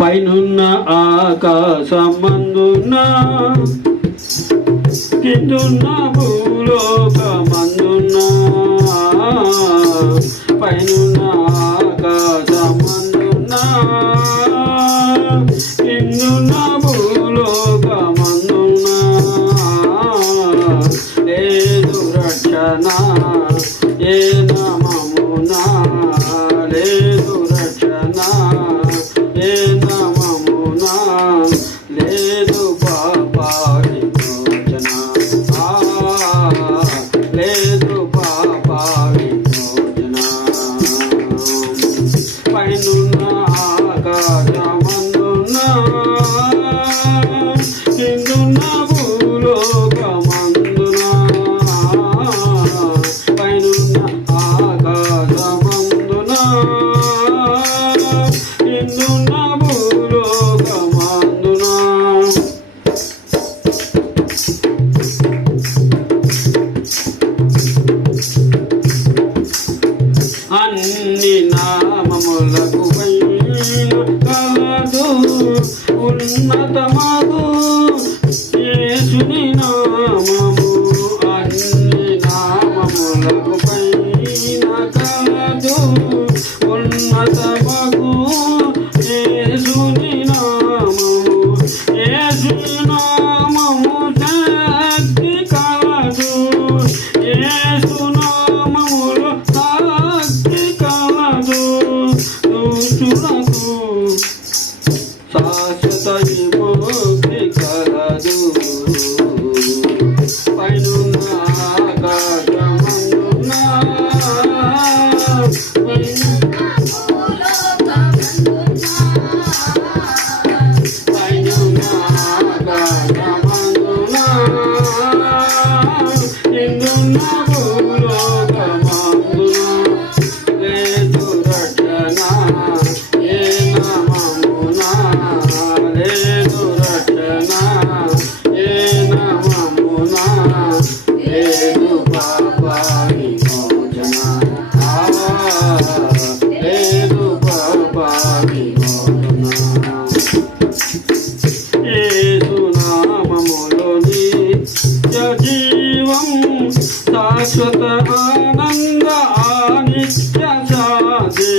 పైనున్న ఆకాశమందున్న కిందున్న భూలోకమందున్న పైనున్న ఆకాశమందున్న కిందున్న భూలోకమందున్న. లేదు రక్షణ ఏ పరములకు వెళ్ళి కలదు ఉన్నతమగు శాశ్వత ఆనంద నిత్య సాదే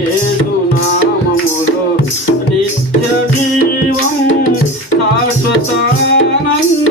ఏసు నామములో నిత్య జీవం శాశ్వత ఆనంద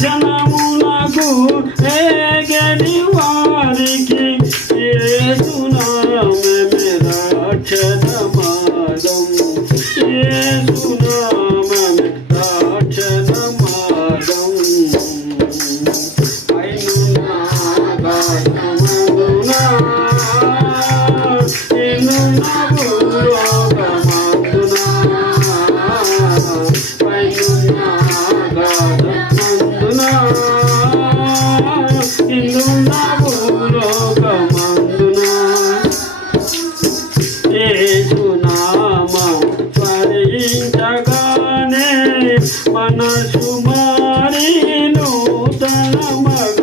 దర్శనమునకు ఏగని వారికి ఏసునామే రక్షణ మార్గం ఏసునామే రక్షణ మార్గం అయినా আমার